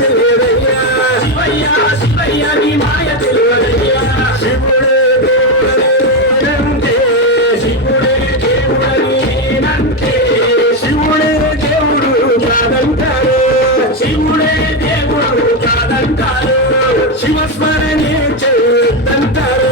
తెలియదయ్యా శివయ్య శివయ్య నీ మాయ తెలియదయ్యా శివుడే దేవుడనేనంటే శివుడే దేవుడనేనంటే శివుడే దేవుడు కాదంటారు శివుడే దేవుడు కాదంటారు శివస్మరణే చేద్దంటారు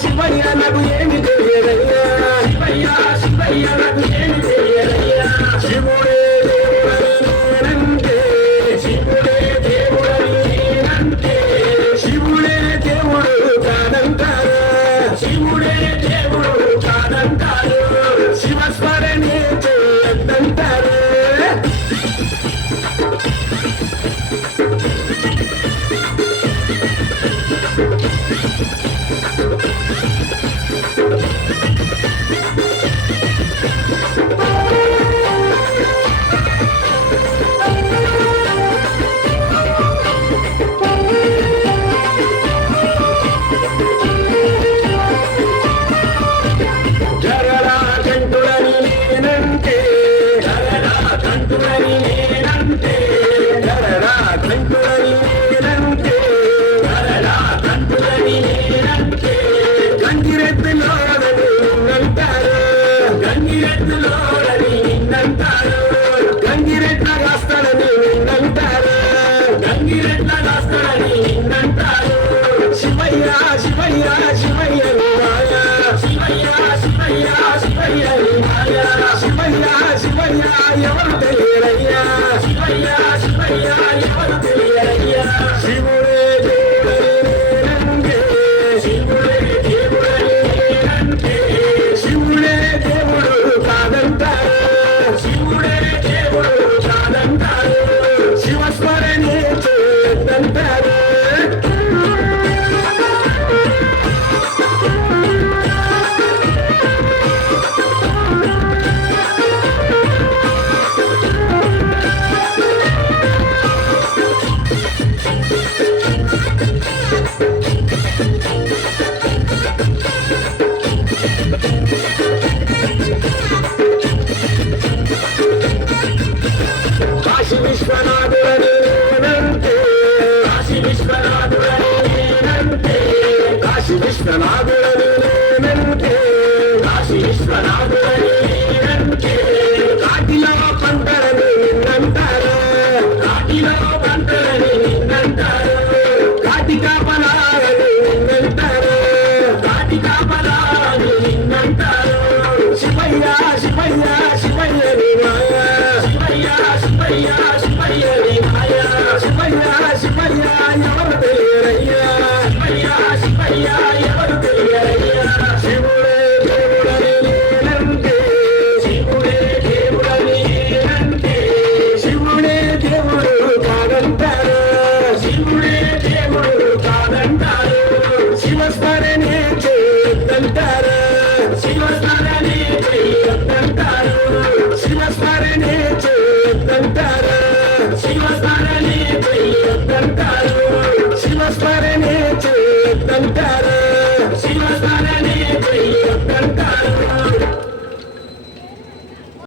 శివయ్య నాకు ఏమి తెలియదయ్యా శివయ్య శివయ్య నాకు ఏమి తెలియదయ్యా శివుడే దేవుడనేనంటే శివుడే దేవుడనేనంటే శివుడే దేవుడు కాదంటారు శివుడే దేవుడు కాదంటారు శివస్మరణే చేయద్దంటారు గంగిరెట్ల రాస్తాడని నిన్నంటారు గంగిరెట్ల రాస్తాడని నిన్నంటారు శివయ్య శివయ్య శివయ్య మాయ శివయ్య శివయ్య శివయ్య మాయ శివయ్య శివయ్య ఎవరు తెలియదు